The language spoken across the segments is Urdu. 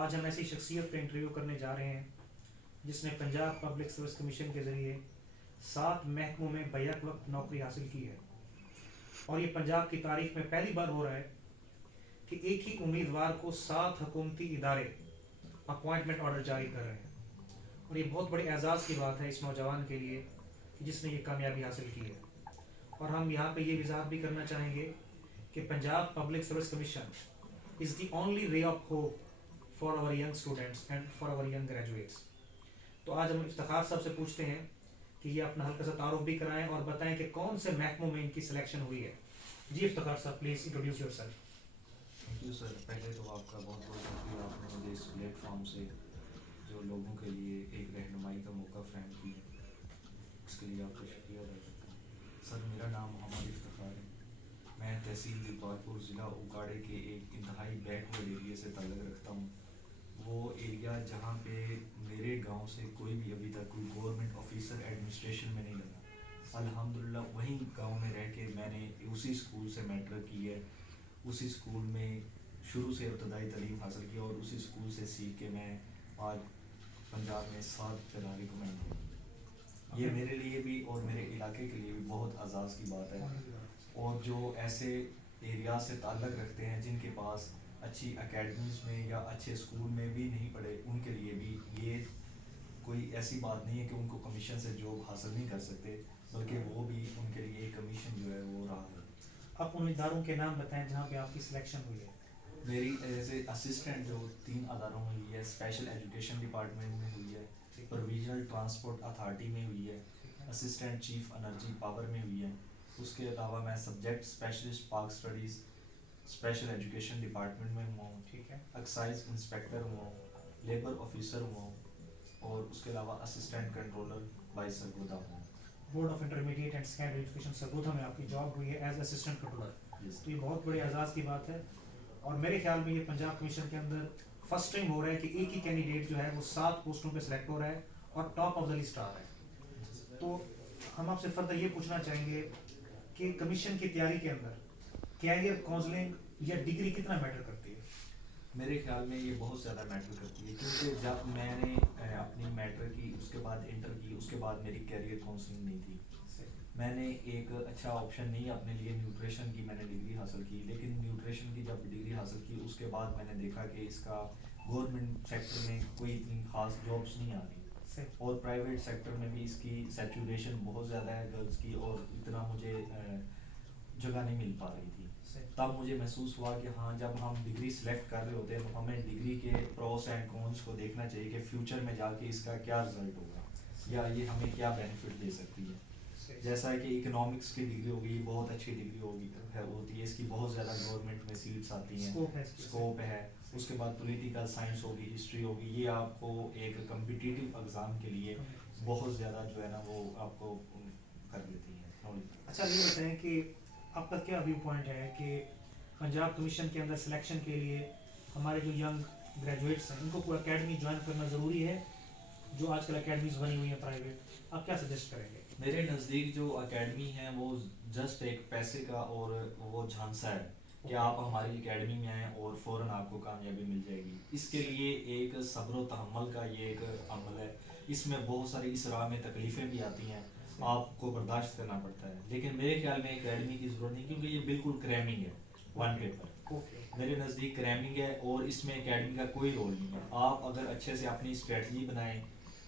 آج ہم ایسی شخصیت کا انٹرویو کرنے جا رہے ہیں جس نے پنجاب پبلک سروس کمیشن کے ذریعے 7 محکموں میں بیک وقت نوکری حاصل کی ہے، اور یہ پنجاب کی تاریخ میں پہلی بار ہو رہا ہے کہ ایک ہی امیدوار کو 7 حکومتی ادارے اپوائنٹمنٹ آرڈر جاری کر رہے ہیں، اور یہ بہت بڑے اعزاز کی بات ہے اس نوجوان کے لیے جس نے یہ کامیابی حاصل کی ہے۔ اور ہم یہاں پہ یہ وضاحت بھی کرنا چاہیں گے کہ Punjab public service commission is the only ray of hope for our young students and for our young graduates. تو آج ہم افتخار صاحب سے پوچھتے ہیں کہ یہ اپنا ہلکا سا تعارف بھی کرائیں اور بتائیں کہ کون سے محکموں میں ان کی سلیکشن ہوئی ہے۔ جی افتخار صاحب، please introduce your self. Thank you sir, پہلے تو آپ کا بہت بہت شکریہ، آپ نے مجھے اس پلیٹ فارم سے جو لوگوں کے لیے ایک رہنمائی کا موقع فراہم کیا، اس کے لیے آپ کا شکریہ ادا کرتا ہوں۔ سر، میرا نام محمد افتخار ہے، میں تحصیل دیپال پور ضلع اوکاڑے کے ایک انتہائی بیکورڈ ایریے سے تعلق رکھتا ہوں۔ وہ ایریا جہاں پہ میرے گاؤں سے کوئی بھی ابھی تک کوئی گورنمنٹ آفیسر ایڈمنسٹریشن میں نہیں لگا۔ الحمدللہ وہیں گاؤں میں رہ کے میں نے اسی اسکول سے میٹرک کی ہے، اسی اسکول میں شروع سے ابتدائی تعلیم حاصل کی اور اسی اسکول سے سیکھ کے میں آج پنجاب میں 7 ادارے کو میں ہوں۔ یہ میرے لیے بھی اور میرے علاقے کے لیے بھی بہت اعزاز کی بات ہے، اور جو ایسے ایریا سے تعلق رکھتے ہیں جن کے پاس اچھی اکیڈمیز میں یا اچھے اسکول میں بھی نہیں پڑھے، ان کے لیے بھی یہ کوئی ایسی بات نہیں ہے کہ ان کو کمیشن سے جاب حاصل نہیں کر سکتے، بلکہ وہ بھی ان کے لیے کمیشن جو ہے وہ رہا ہے۔ آپ ان اداروں کے نام بتائیں جہاں پہ آپ کی سلیکشن ہوئی ہے۔ میری ایز اے اسسٹنٹ جو 3 اداروں میں ہوئی ہے، اسپیشل ایجوکیشن ڈپارٹمنٹ میں ہوئی ہے، پروویژنل ٹرانسپورٹ اتھارٹی میں ہوئی ہے، اسسٹنٹ چیف انرجی پاور میں ہوئی ہے۔ اس کے علاوہ میں subject specialist park studies special education department میں ہوا ہوں، ٹھیک ہے، ایکسائز انسپیکٹر ہوا ہوں، لیبر آفیسر ہوا ہوں، اور اس کے علاوہ اسسٹنٹ کنٹرولر بائی سرگودا ہوں۔ Board of intermediate and secondary education Sargodha میں آپ کی جاب ہوئی ہے ایز اسسٹنٹ کنٹرولر۔ تو یہ بہت بڑے اعزاز کی بات ہے، اور میرے خیال میں یہ پنجاب کمیشن کے اندر فرسٹ ٹائم ہو رہا ہے کہ ایک ہی کینڈیڈیٹ جو ہے وہ 7 پوسٹوں پہ سلیکٹ ہو رہا ہے اور ٹاپ آف دا لسٹ آ رہا ہے۔ تو ہم آپ سے فردر یہ پوچھنا چاہیں گے کہ کمیشن کی تیاری کے اندر کیریئر کاؤنسلنگ یا ڈگری کتنا میٹر کرتی ہے؟ میرے خیال میں یہ بہت زیادہ میٹر کرتی ہے، کیونکہ جب میں نے اپنی میٹرک کی، اس کے بعد انٹر کی، اس کے بعد میری کیریئر کاؤنسلنگ نہیں تھی۔ میں نے ایک اچھا آپشن نہیں اپنے لیے نیوٹریشن کی میں نے ڈگری حاصل کی، لیکن نیوٹریشن کی جب ڈگری حاصل کی اس کے بعد میں نے دیکھا کہ اس کا گورنمنٹ سیکٹر میں کوئی اتنی خاص جابس نہیں آتی، اور پرائیویٹ سیکٹر میں بھی اس کی سیچوریشن بہت زیادہ ہے گرلس کی، اور اتنا مجھے جگہ نہیں مل پا رہی تھی۔ تب مجھے محسوس ہوا کہ ہاں، جب ہم ڈگری سلیکٹ کر رہے ہوتے ہیں تو ہمیں ڈگری کے پروس اینڈ کونس کو دیکھنا چاہیے کہ فیوچر میں جا کے اس کا کیا رزلٹ ہوگا یا یہ ہمیں کیا بینیفٹ دے سکتی ہے۔ جیسا کہ اکنامکس کی ڈگری ہوگی، یہ بہت اچھی ڈگری ہوتی ہے، اس کی بہت زیادہ گورنمنٹ میں سیٹس آتی ہیں، اسکوپ ہے۔ اس کے بعد پولیٹیکل سائنس ہوگی، ہسٹری ہوگی، یہ آپ کو ایک کمپٹیٹیو ایگزام کے لیے بہت زیادہ جو ہے نا وہ آپ کو کر دیتی ہے۔ اچھا، یہ بتائیں کہ آپ کا کیا ویو پوائنٹ ہے کہ پنجاب کمیشن کے اندر سلیکشن کے لیے ہمارے جو ینگ گریجویٹس ہیں ان کو کوئی اکیڈمی جوائن کرنا ضروری ہے؟ جو آج کل اکیڈمیز بنی ہوئی ہیں پرائیویٹ، آپ کیا سجیسٹ کریں گے؟ میرے نزدیک جو اکیڈمی ہے وہ جسٹ ایک پیسے کا اور وہ جھانسا ہے کہ آپ ہماری اکیڈمی میں آئیں اور فوراً آپ کو کامیابی مل جائے گی۔ اس کے لیے ایک صبر و تحمل کا یہ ایک عمل ہے، اس میں بہت ساری اس راہ میں تکلیفیں بھی آتی ہیں، آپ کو برداشت کرنا پڑتا ہے، لیکن میرے خیال میں اکیڈمی کی ضرورت نہیں، کیونکہ یہ بالکل کریمنگ ہے، ون پیپر میرے نزدیک کریمنگ ہے، اور اس میں اکیڈمی کا کوئی رول نہیں ہے۔ آپ اگر اچھے سے اپنی اسٹریٹجی بنائیں،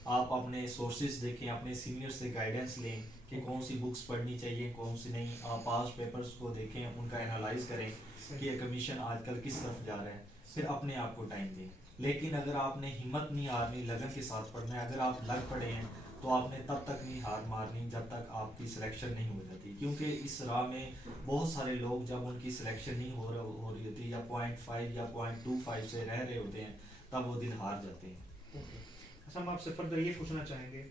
آپ اپنے سورسز دیکھیں، اپنے سینئر سے گائیڈنس لیں کہ کون سی بکس پڑھنی چاہیے کون سی نہیں، آپ پاس پیپرز کو دیکھیں، ان کا انالائز کریں کہ یہ کمیشن آج کل کس طرف جا رہا ہے، پھر اپنے آپ کو ٹائم دیں۔ لیکن اگر آپ نے ہمت نہیں ہارنی، لگن کے ساتھ پڑھنا ہے، اگر آپ لگ پڑے ہیں تو آپ نے تب تک نہیں ہار مارنی جب تک آپ کی سلیکشن نہیں ہو جاتی، کیونکہ اس راہ میں بہت سارے لوگ جب ان کی سلیکشن نہیں ہو رہی ہوتی، یا 0.5 یا 0.25 سے رہ رہے ہوتے ہیں، تب وہ دل ہار جاتے ہیں۔ اچھا، ہم آپ سے فردر یہ پوچھنا چاہیں گے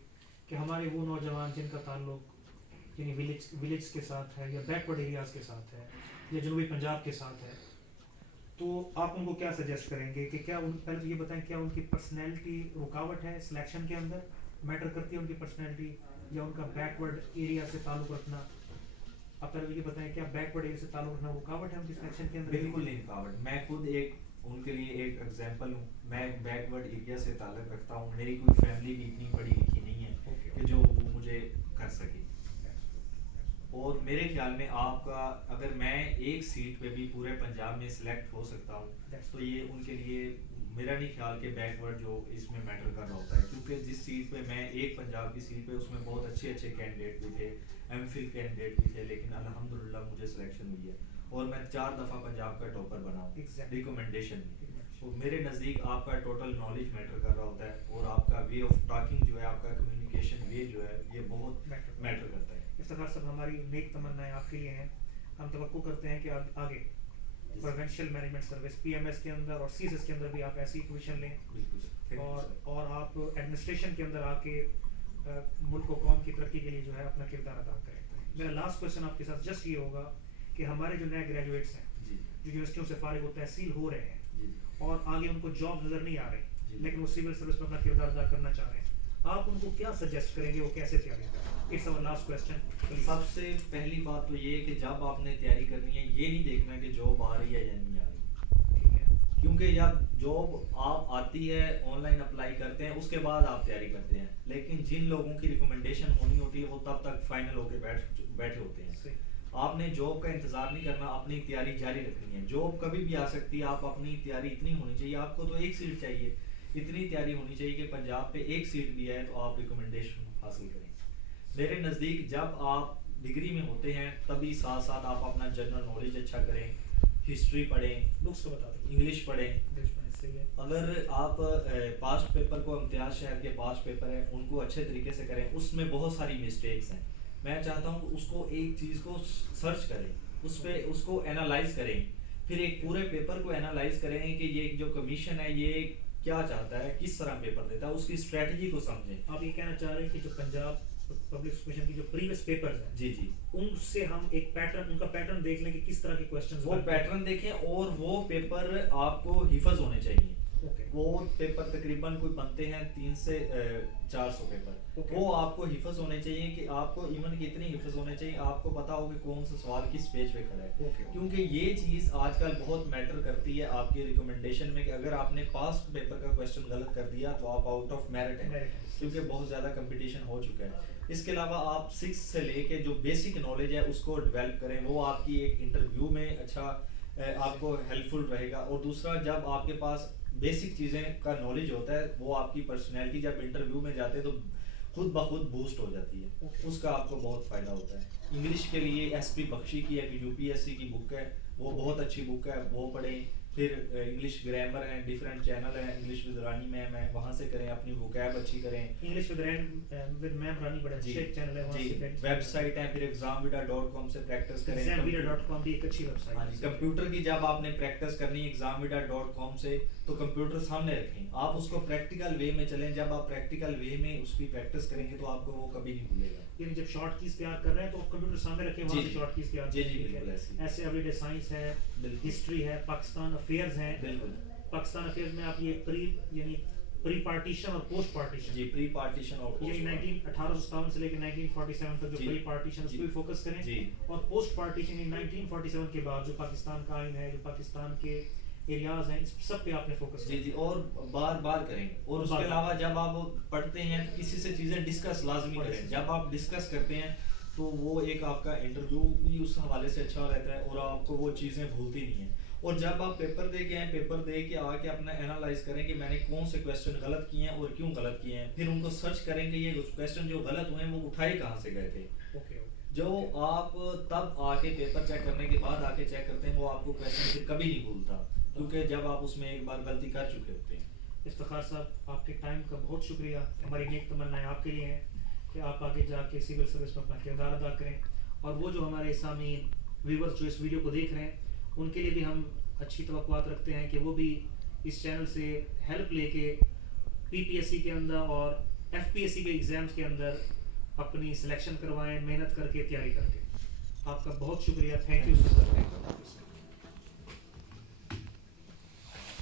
کہ ہمارے وہ نوجوان جن کا تعلق یعنی ولیج کے ساتھ ہے، یا بیکورڈ ایریاز کے ساتھ ہے، یا جنوبی پنجاب کے ساتھ ہے، تو آپ ان کو کیا سجیسٹ کریں گے کہ کیا پہلے تو یہ بتائیں کیا ان کی پرسنالٹی رکاوٹ ہے سلیکشن کے اندر؟ میٹر کرتی ہے ان کی پرسنالٹی یا ان کا بیکورڈ ایریا سے تعلق رکھنا؟ آپ پہلے یہ بتائیں کیا بیکورڈ ایریا سے تعلق رکھنا رکاوٹ ہے ان کی سلیکشن کے اندر؟ بالکل نہیں رکاوٹ، میں خود ایک ان کے لیے ایک ایگزامپل ہوں. میں بیک ورڈ ایریا سے تعلق رکھتا ہوں, میری کوئی فیملی بھی اتنی پڑھی لکھی نہیں ہے کہ جو وہ مجھے کر سکے. اور میرے خیال میں آپ کا اگر میں ایک سیٹ پہ بھی پورے پنجاب میں سلیکٹ ہو سکتا ہوں تو یہ ان کے لیے میرا نہیں خیال کہ بیک ورڈ جو اس میں میٹر کر رہا ہوتا ہے, کیونکہ جس سیٹ پہ میں ایک پنجاب کی سیٹ پہ اس میں بہت اچھے اچھے کینڈیڈیٹ بھی تھے, ایم فل کینڈیڈیٹ بھی تھے, لیکن الحمدللہ مجھے سلیکشن ہوئی ہے اور میں 4 دفعہ پنجاب کا ٹاپر بنا ہوں ریکمنڈیشن میں. اور میرے نزدیک آپ کا ٹوٹل نالج میٹر کر رہا ہوتا ہے اور آپ کا وے آف ٹاکنگ جو ہے, آپ کا کمیونیکیشن وے جو ہے, یہ بہت میٹر کرتا ہے. افتخار صاحب ہماری نیک تمنائیں آپ کے لیے ہیں. ہم توقع کرتے ہیں کہ آگے provincial management service P M S کے اندر اور سی ایس ایس کے اندر بھی آپ ایسی پوزیشن لیں اور آپ ایڈمنسٹریشن کے اندر آ کے ملک و قوم کی ترقی کے لیے جو ہے اپنا کردار ادا کریں. میرا لاسٹ کویشچن آپ کے ساتھ جسٹ یہ ہوگا کہ ہمارے جو نئے گریجویٹس ہیں جو یونیورسٹیوں سے فارغ و تحصیل ہو رہے ہیں اور آگے ان کو جاب نظر نہیں آ رہی لیکن وہ سول سروس میں اپنا کردار ادا کرنا چاہ رہے ہیں, آپ ان کو کیا سجیسٹ کریں گے, وہ کیسے تیاری کریں؟ It's our last question. سب سے پہلی بات تو یہ ہے کہ جب آپ نے تیاری کرنی ہے یہ نہیں دیکھنا کہ جاب آ رہی ہے یا نہیں آ رہی, ٹھیک ہے, کیونکہ جب جاب آپ آتی ہے آن لائن اپلائی کرتے ہیں اس کے بعد آپ تیاری کرتے ہیں, لیکن جن لوگوں کی ریکمنڈیشن ہونی ہوتی ہے وہ تب تک فائنل ہو کے بیٹھے ہوتے ہیں. آپ نے جاب کا انتظار نہیں کرنا, اپنی تیاری جاری رکھنی ہے. جاب کبھی بھی آ سکتی ہے, آپ اپنی تیاری اتنی ہونی چاہیے, آپ کو تو ایک سیٹ چاہیے, اتنی تیاری ہونی چاہیے کہ پنجاب پہ ایک سیٹ بھی ہے تو آپ ریکمنڈیشن حاصل کریں. میرے نزدیک جب آپ ڈگری میں ہوتے ہیں تبھی ساتھ ساتھ آپ اپنا جنرل نالج اچھا کریں, ہسٹری پڑھیں, بکس کو بتا دیں, انگلش پڑھیں. صحیح ہے. اگر آپ پاسٹ پیپر کو, امتیاز شہر کے پاسٹ پیپر ہیں ان کو اچھے طریقے سے کریں, اس میں بہت ساری مسٹیکس ہیں. میں چاہتا ہوں اس کو ایک چیز کو سرچ کریں, اس پہ اس کو اینالائز کریں, پھر ایک پورے پیپر کو اینالائز کریں کہ یہ جو کمیشن ہے یہ کیا چاہتا ہے, کس طرح پیپر دیتا ہے, اس کی اسٹریٹجی کو سمجھیں. آپ یہ کہنا چاہ رہے ہیں کہ جو پنجاب پبلک اسکولیشن کی جو پریویس پیپرز ہیں جی ان سے ہم ایک پیٹرن, ان کا پیٹرن دیکھ لیں کہ کس طرح کے کوسچنز, وہ پیٹرن دیکھیں اور وہ پیپر آپ کو حفظ ہونے چاہیے. وہ پیپر تقریباً کوئی بنتے ہیں 300 سے 400 پیپر, وہ آپ کو حفظ ہونے چاہیے کہ آپ کو ایون کی اتنی حفظ ہونے چاہیے آپ کو پتا ہو کہ کون سا سوال کس پیج پہ کھڑا ہے, کیونکہ یہ چیز آج کل بہت میٹر کرتی ہے آپ کی ریکمنڈیشن میں کہ اگر آپ نے پاسٹ پیپر کا کویسچن غلط کر دیا تو آپ آؤٹ آف میرٹ ہیں, کیونکہ بہت زیادہ کمپٹیشن ہو چکا ہے. اس کے علاوہ آپ 6 سے لے کے جو بیسک نالج ہے اس کو ڈیولپ کریں, وہ آپ کی ایک انٹرویو میں اچھا آپ کو ہیلپ فل رہے گا. اور دوسرا, جب آپ کے پاس بیسک چیزیں کا نالج ہوتا ہے وہ آپ کی پرسنالٹی جب انٹرویو میں جاتے ہیں تو خود بخود بوسٹ ہو جاتی ہے, اس کا آپ کو بہت فائدہ ہوتا ہے. انگلش کے لیے ایس پی بخشی کی ایک یو پی ایس سی کی بک ہے, وہ بہت اچھی بک ہے, وہ پڑھیں. پھر انگلش گرامر ہیں, ڈفرینٹ چینل ہیں, انگلش ود رانی میم ہے, وہاں سے کریں, اپنی وکیب اچھی کریں. انگلش ود میم رانی بڑا اچھا چینل ہے, جی ویب سائٹ ہے. پھر examvida.com سے پریکٹس کریں. examvida.com بھی ایک اچھی ویب سائٹ ہے. کمپیوٹر کی جب آپ نے پریکٹس کرنی examvida.com سے تو کمپیوٹر سامنے رکھیں, آپ اس کو پریکٹیکل وے میں چلیں. جب آپ پریکٹیکل وے میں اس کی پریکٹس کریں گے تو آپ کو وہ کبھی نہیں بھولے گا. یعنی جب شارٹ کیز تیار کر رہے ہیں تو کمپیوٹر سامنے رکھیں, وہاں سے شارٹ کیز تیار کریں. جی بالکل ایسے ایوری ڈے سائنس ہے, ہسٹری ہے, پاکستان افیئرز ہیں. بالکل پاکستان افیئرز میں آپ یہ یعنی پری پارٹیشن اور پوسٹ پارٹیشن, جی پری پارٹیشن اور یعنی 1857 سے لے کے 1947 تک جو پری پارٹیشن اس پہ فوکس کریں, اور پوسٹ پارٹیشن یعنی 1947 کے بعد جو پاکستان کا آئین ہے, جو پاکستان کے ایریاز ہیں, اس سب پہ آپ نے فوکس کریں. جی اور بار بار کریں. اور اس کے علاوہ جب آپ پڑھتے ہیں کسی سے چیزیں ڈسکس لازمی کریں. جب آپ ڈسکس کرتے ہیں تو وہ ایک آپ کا انٹرویو بھی اس حوالے سے اچھا رہتا ہے اور آپ کو وہ چیزیں بھولتی نہیں ہیں. اور جب آپ پیپر دے کے آئیں, پیپر دے کے آ کے اپنا اینالائز کریں کہ میں نے کون سے کویسچن غلط کیے ہیں اور کیوں غلط کیے ہیں. پھر ان کو سرچ کریں کہ یہ کویسچن جو غلط ہوئے ہیں وہ اٹھائے کہاں سے گئے تھے. جو آپ تب آ کے پیپر چیک کرنے کے بعد آ کے چیک کرتے ہیں وہ آپ کو کویسچن پھر کبھی نہیں بھولتا, کیونکہ جب آپ اس میں ایک بار غلطی کر چکے ہوتے ہیں. افتخار صاحب آپ کے ٹائم کا بہت شکریہ. ہماری نیک تمنائیں آپ کے لیے ہیں کہ آپ آگے جا کے سول سروس میں اپنا کردار ادا کریں, اور وہ جو ہمارے سامعین ویورز جو اس ویڈیو کو دیکھ رہے ہیں ان کے لیے بھی ہم اچھی توقعات رکھتے ہیں کہ وہ بھی اس چینل سے ہیلپ لے کے پی پی ایس سی کے اندر اور ایف پی ایس سی کے ایگزامس کے اندر اپنی سلیکشن کروائیں, محنت کر کے, تیاری کر کے. آپ کا بہت شکریہ. Thank you sir.